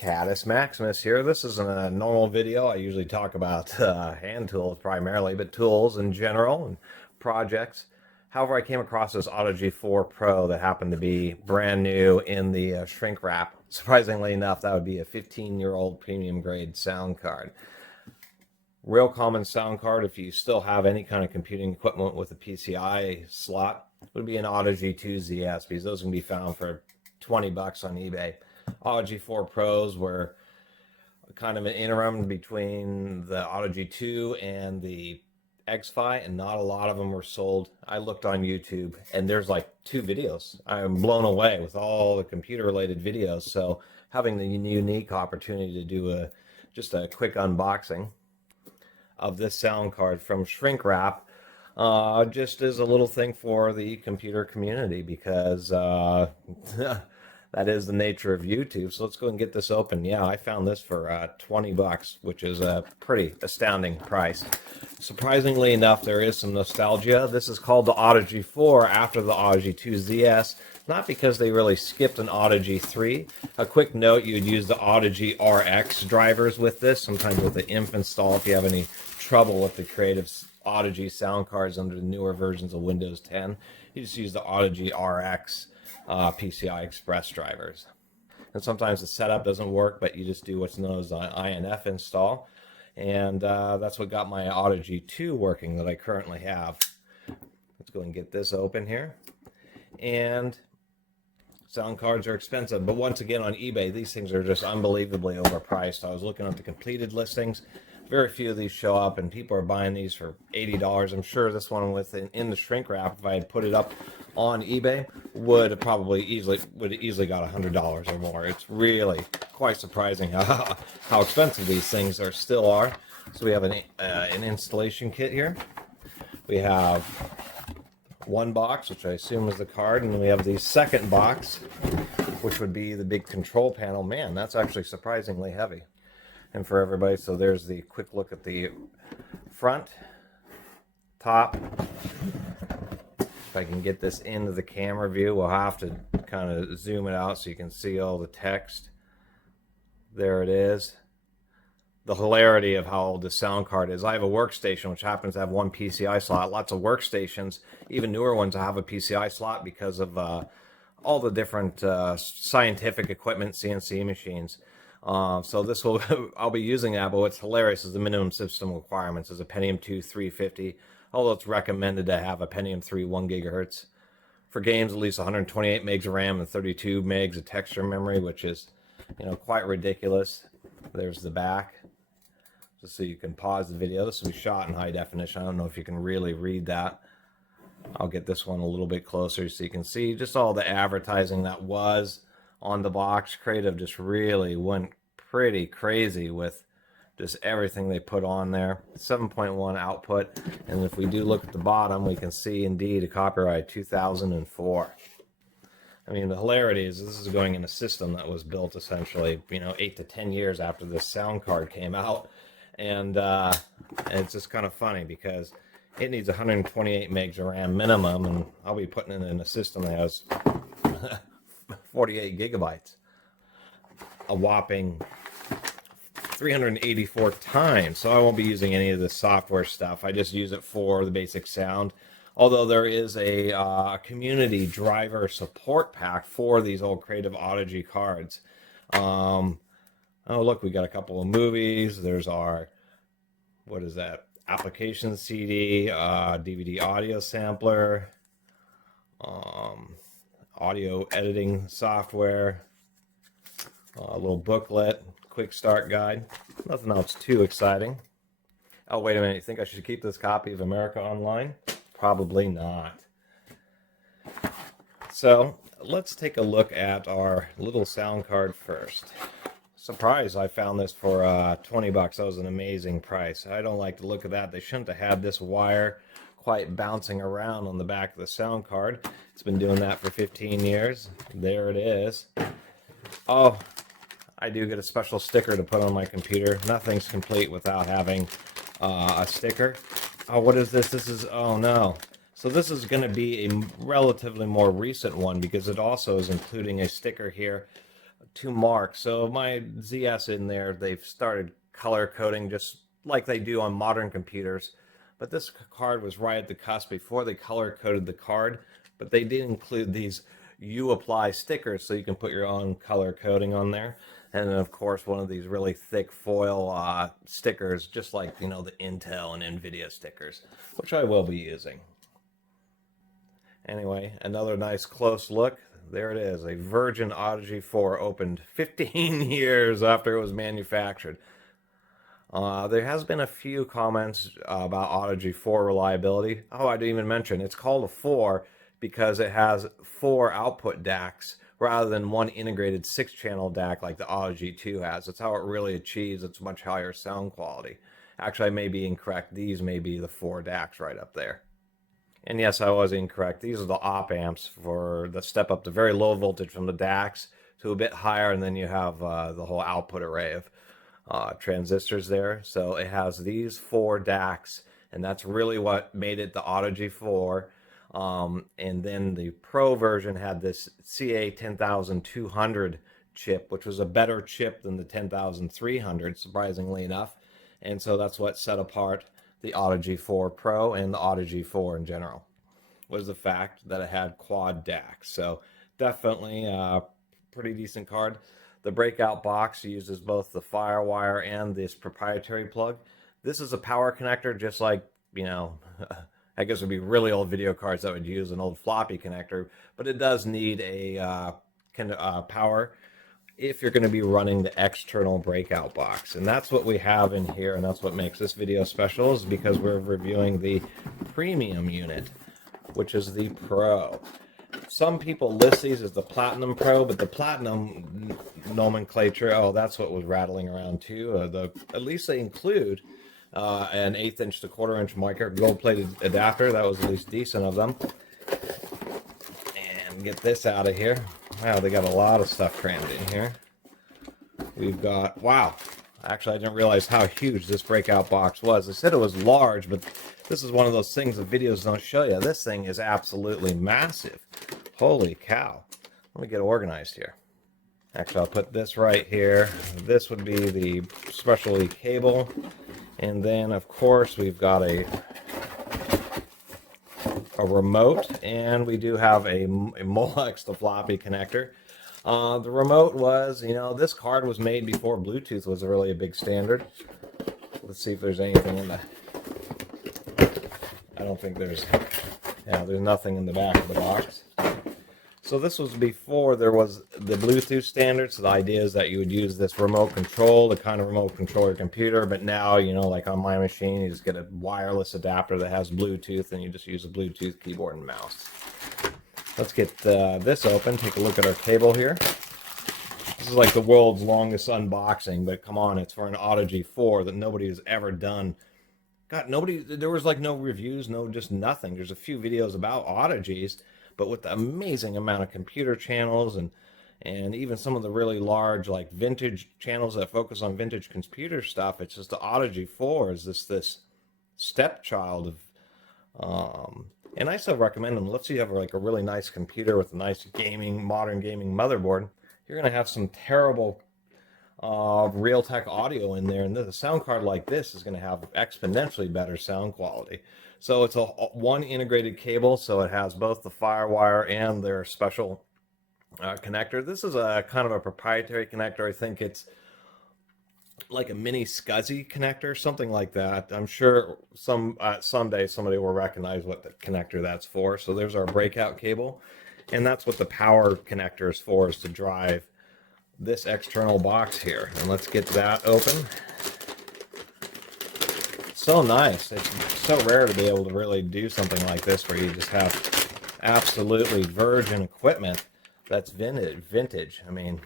Catus Maximus here. This isn't a normal video. I usually talk about hand tools primarily, but tools in general and projects. However, I came across this Audigy 4 Pro that happened to be brand new in the shrink wrap. Surprisingly enough, that would be a 15-year-old premium grade sound card. Real common sound card, if you still have any kind of computing equipment with a PCI slot, would be an Audigy 2ZS, because those can be found for 20 bucks on eBay. Audigy 4 Pros were kind of an interim between the Audigy 2 and the XFi, and not a lot of them were sold. I looked on YouTube, and there's like 2 videos. I'm blown away with all the computer-related videos. So having the unique opportunity to do just a quick unboxing of this sound card from shrink wrap just is a little thing for the computer community, because that is the nature of YouTube. So let's go and get this open. Yeah, I found this for 20 bucks, which is a pretty astounding price. Surprisingly enough, there is some nostalgia. This is called the Audigy 4 after the Audigy 2ZS, not because they really skipped an Audigy 3. A quick note, you'd use the Audigy RX drivers with this, sometimes with the INF install if you have any trouble with the creative Audigy sound cards under the newer versions of Windows 10. You just use the Audigy RX PCI Express drivers. And sometimes the setup doesn't work, but you just do what's known as an INF install. And that's what got my Audigy 2 working that I currently have. Let's go and get this open here. And sound cards are expensive, but once again on eBay, these things are just unbelievably overpriced. I was looking at the completed listings. Very few of these show up, and people are buying these for $80. I'm sure this one in the shrink wrap, if I had put it up on eBay, would have probably easily got $100 or more. It's really quite surprising how expensive these things still are. So we have an installation kit here. We have one box, which I assume is the card, and then we have the second box, which would be the big control panel. Man, that's actually surprisingly heavy. And for everybody, so there's the quick look at the front, top. If I can get this into the camera view, we'll have to kind of zoom it out so you can see all the text. There it is. The hilarity of how old this sound card is. I have a workstation which happens to have one PCI slot. Lots of workstations, even newer ones, have a PCI slot because of all the different scientific equipment, CNC machines. So this will, I'll be using that, but what's hilarious is the minimum system requirements is a Pentium 2 350, although it's recommended to have a Pentium 3 1 gigahertz. For games, at least 128 megs of RAM and 32 megs of texture memory, which is, quite ridiculous. There's the back, just so you can pause the video. This will be shot in high definition. I don't know if you can really read that. I'll get this one a little bit closer so you can see just all the advertising that was on the box. Creative just really went pretty crazy with just everything they put on there. 7.1 output, and if we do look at the bottom, we can see indeed a copyright 2004. I mean, the hilarity is this is going in a system that was built essentially 8 to 10 years after this sound card came out, and it's just kind of funny because it needs 128 megs of RAM minimum, and I'll be putting it in a system that has 48 gigabytes, a whopping 384 times. So I won't be using any of the software stuff. I just use it for the basic sound. Although there is a community driver support pack for these old Creative Audigy cards. Oh look, we got a couple of movies. There's our, what is that? Application CD, DVD audio sampler, audio editing software, a little booklet, quick start guide. Nothing else too exciting. Oh, wait a minute. You think I should keep this copy of America Online? Probably not. So let's take a look at our little sound card first. Surprise, I found this for 20 bucks. That was an amazing price. I don't like the look of that. They shouldn't have had this wire quite bouncing around on the back of the sound card. It's been doing that for 15 years. There it is. Oh, I do get a special sticker to put on my computer. Nothing's complete without having a sticker. Oh, what is this? This is, oh no. So this is going to be a relatively more recent one because it also is including a sticker here to mark. So my ZS in there, they've started color coding just like they do on modern computers. But this card was right at the cusp before they color coded the card. But they did include these apply stickers so you can put your own color coding on there. And then, of course, one of these really thick foil stickers, just like, the Intel and NVIDIA stickers, which I will be using. Anyway, another nice close look. There it is, a Virgin Audigy 4 opened 15 years after it was manufactured. There has been a few comments about Audigy 4 reliability. Oh, I didn't even mention, it's called a 4 because it has 4 output DACs rather than one integrated 6-channel DAC like the Audigy 2 has. That's how it really achieves its much higher sound quality. Actually, I may be incorrect. These may be the 4 DACs right up there. And yes, I was incorrect. These are the op amps for the step up to very low voltage from the DACs to a bit higher, and then you have the whole output array of transistors there. So it has these 4 DACs, and that's really what made it the Audigy 4. And then the Pro version had this CA 10200 chip, which was a better chip than the 10300, surprisingly enough. And so that's what set apart the Audigy 4 Pro and the Audigy 4 in general, was the fact that it had quad DACs. So definitely a pretty decent card. The Breakout Box uses both the FireWire and this proprietary plug. This is a power connector, just like, I guess it would be really old video cards that would use an old floppy connector, but it does need a power if you're going to be running the external Breakout Box. And that's what we have in here, and that's what makes this video special, is because we're reviewing the premium unit, which is the Pro. Some people list these as the Platinum Pro, but the Platinum nomenclature, oh, that's what was rattling around too. At least they include an 1/8 inch to 1/4 inch micro gold-plated adapter. That was at least decent of them. And get this out of here. Wow, they got a lot of stuff crammed in here. We've got, wow, actually I didn't realize how huge this Breakout Box was. I said it was large, but this is one of those things the videos don't show you. This thing is absolutely massive. Holy cow. Let me get organized here. Actually, I'll put this right here. This would be the specialty cable. And then, of course, we've got a remote, and we do have a Molex to floppy connector. The remote was, this card was made before Bluetooth was really a big standard. Let's see if there's anything in the... I don't think there's nothing in the back of the box. So this was before there was the Bluetooth standard, so the idea is that you would use this remote control to kind of remote control your computer, but now, like on my machine, you just get a wireless adapter that has Bluetooth, and you just use a Bluetooth keyboard and mouse. Let's get this open, take a look at our cable here. This is like the world's longest unboxing, but come on, it's for an Audigy 4 that nobody has ever done. God, there was like no reviews, just nothing. There's a few videos about Audigys, but with the amazing amount of computer channels and even some of the really large like vintage channels that focus on vintage computer stuff, it's just the Audigy 4 is this stepchild of, and I still recommend them. Let's say you have like a really nice computer with a nice modern gaming motherboard. You're gonna have some terrible Realtek audio in there, and the sound card like this is going to have exponentially better sound quality. So it's a one integrated cable, so it has both the FireWire and their special connector. This is a kind of a proprietary connector. I think it's like a mini SCSI connector, something like that. I'm sure someday somebody will recognize what the connector that's for. So there's our breakout cable, and that's what the power connector is for, is to drive this external box here. And let's get that open. So nice. It's so rare to be able to really do something like this where you just have absolutely virgin equipment that's vintage. I mean,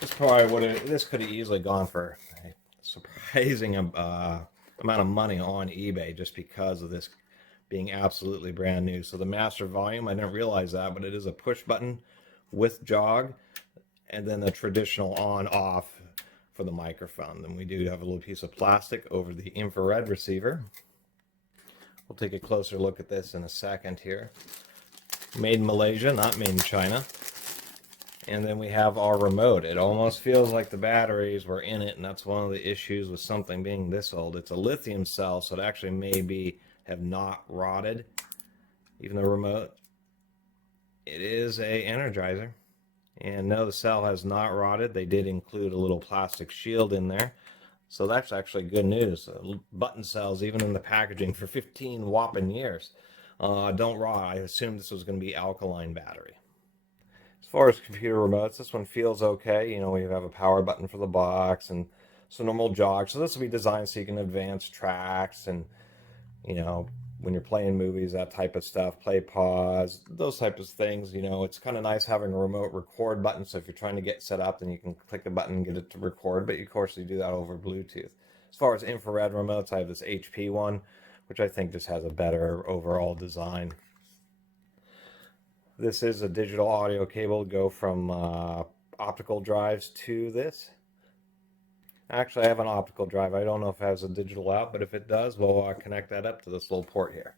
this could have easily gone for a surprising amount of money on eBay just because of this being absolutely brand new. So the master volume, I didn't realize that, but it is a push button with jog, and then the traditional on-off for the microphone. Then we do have a little piece of plastic over the infrared receiver. We'll take a closer look at this in a second here. Made in Malaysia, not made in China. And then we have our remote. It almost feels like the batteries were in it, and that's one of the issues with something being this old. It's a lithium cell, so it actually maybe have not rotted. Even the remote, it is a Energizer. And no, the cell has not rotted. They did include a little plastic shield in there. So that's actually good news. Button cells, even in the packaging, for 15 whopping years, don't rot. I assumed this was going to be alkaline battery. As far as computer remotes, this one feels okay. You know, we have a power button for the box and some normal jogs. So this will be designed so you can advance tracks and, you know, when you're playing movies, that type of stuff, play pause, those types of things. You know, it's kind of nice having a remote record button. So if you're trying to get set up, then you can click a button and get it to record. But of course, you do that over Bluetooth. As far as infrared remotes, I have this HP one, which I think just has a better overall design. This is a digital audio cable to go from optical drives to this. Actually, I have an optical drive. I don't know if it has a digital out, but if it does, we'll connect that up to this little port here.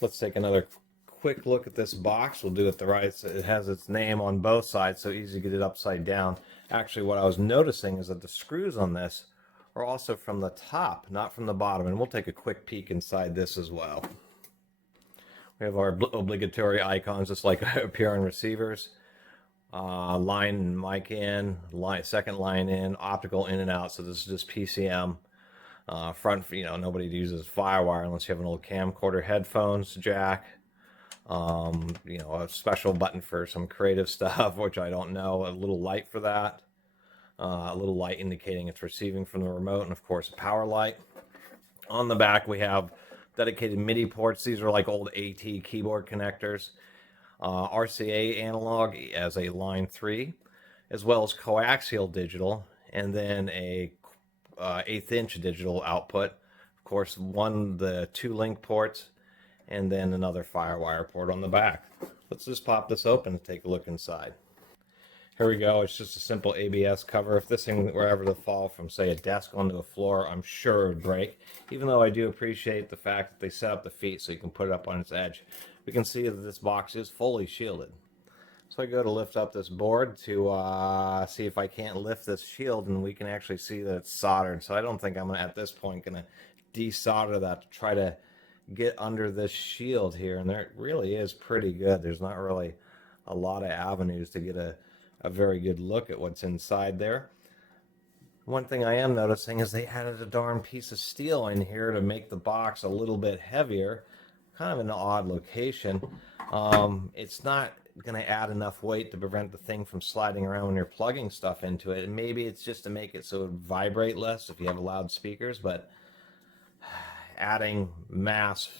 Let's take another quick look at this box. We'll do it the right. It has its name on both sides, so easy to get it upside down. Actually, what I was noticing is that the screws on this are also from the top, not from the bottom. And we'll take a quick peek inside this as well. We have our obligatory icons, just like appear on receivers. Line mic in, second line in, optical in and out. So this is just PCM. Front, you know, nobody uses Firewire unless you have an old camcorder. Headphones jack. You know, a special button for some creative stuff, which I don't know. A little light for that. A little light indicating it's receiving from the remote, and of course a power light. On the back we have dedicated MIDI ports. These are like old AT keyboard connectors. RCA analog as a line 3, as well as coaxial digital, and then a 1/8 inch digital output. Of course, the 2 link ports, and then another Firewire port on the back. Let's just pop this open and take a look inside. Here we go. It's just a simple ABS cover. If this thing were ever to fall from, say, a desk onto a floor, I'm sure it would break. Even though I do appreciate the fact that they set up the feet so you can put it up on its edge. We can see that this box is fully shielded. So I go to lift up this board to see if I can't lift this shield, and we can actually see that it's soldered. So I don't think I'm at this point going to desolder that to try to get under this shield here. And there it really is pretty good. There's not really a lot of avenues to get a very good look at what's inside there. One thing I am noticing is they added a darn piece of steel in here to make the box a little bit heavier. Kind of an odd location. It's not going to add enough weight to prevent the thing from sliding around when you're plugging stuff into it. And maybe it's just to make it so it would vibrate less if you have loud speakers, but adding mass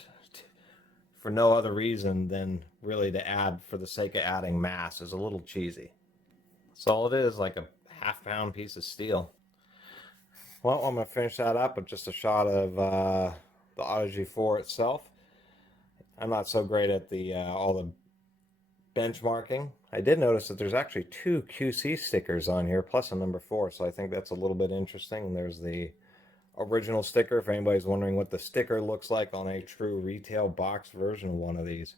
for no other reason than really to add for the sake of adding mass is a little cheesy. That's all it is, like a half-pound piece of steel. Well, I'm going to finish that up with just a shot of the Audigy 4 itself. I'm not so great at all the benchmarking. I did notice that there's actually 2 QC stickers on here, plus a number 4, so I think that's a little bit interesting. And there's the original sticker, if anybody's wondering what the sticker looks like on a true retail box version of one of these.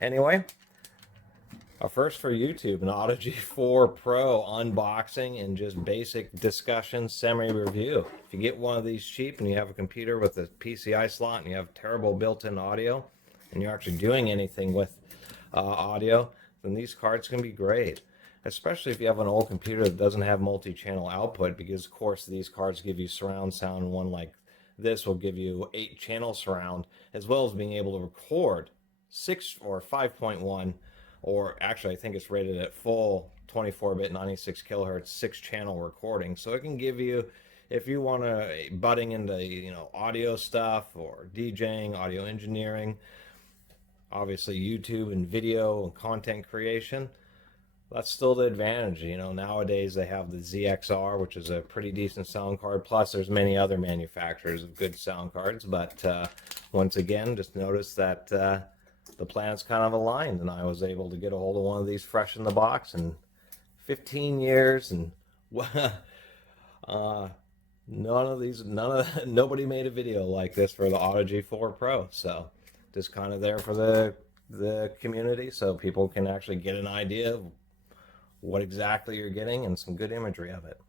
Anyway, a first for YouTube, an Audigy 4 Pro unboxing and just basic discussion, semi-review. If you get one of these cheap and you have a computer with a PCI slot and you have terrible built-in audio, and you're actually doing anything with audio, then these cards can be great. Especially if you have an old computer that doesn't have multi-channel output, because of course these cards give you surround sound. One like this will give you 8-channel surround, as well as being able to record 6 or 5.1, or actually I think it's rated at full 24-bit 96 kilohertz 6-channel recording. So it can give you, if you want to butting into, you know, audio stuff or DJing, audio engineering, obviously YouTube and video and content creation, that's still the advantage. You know, nowadays they have the ZXR, which is a pretty decent sound card. Plus there's many other manufacturers of good sound cards, but once again, just notice that the planets kind of aligned, and I was able to get a hold of one of these fresh in the box in 15 years, and nobody made a video like this for the Audigy 4 Pro. So just kind of there for the community, so people can actually get an idea of what exactly you're getting and some good imagery of it.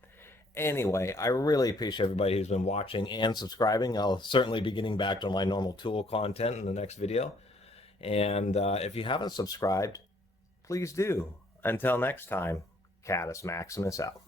Anyway, I really appreciate everybody who's been watching and subscribing. I'll certainly be getting back to my normal tool content in the next video. And if you haven't subscribed, please do. Until next time, Catus Maximus out.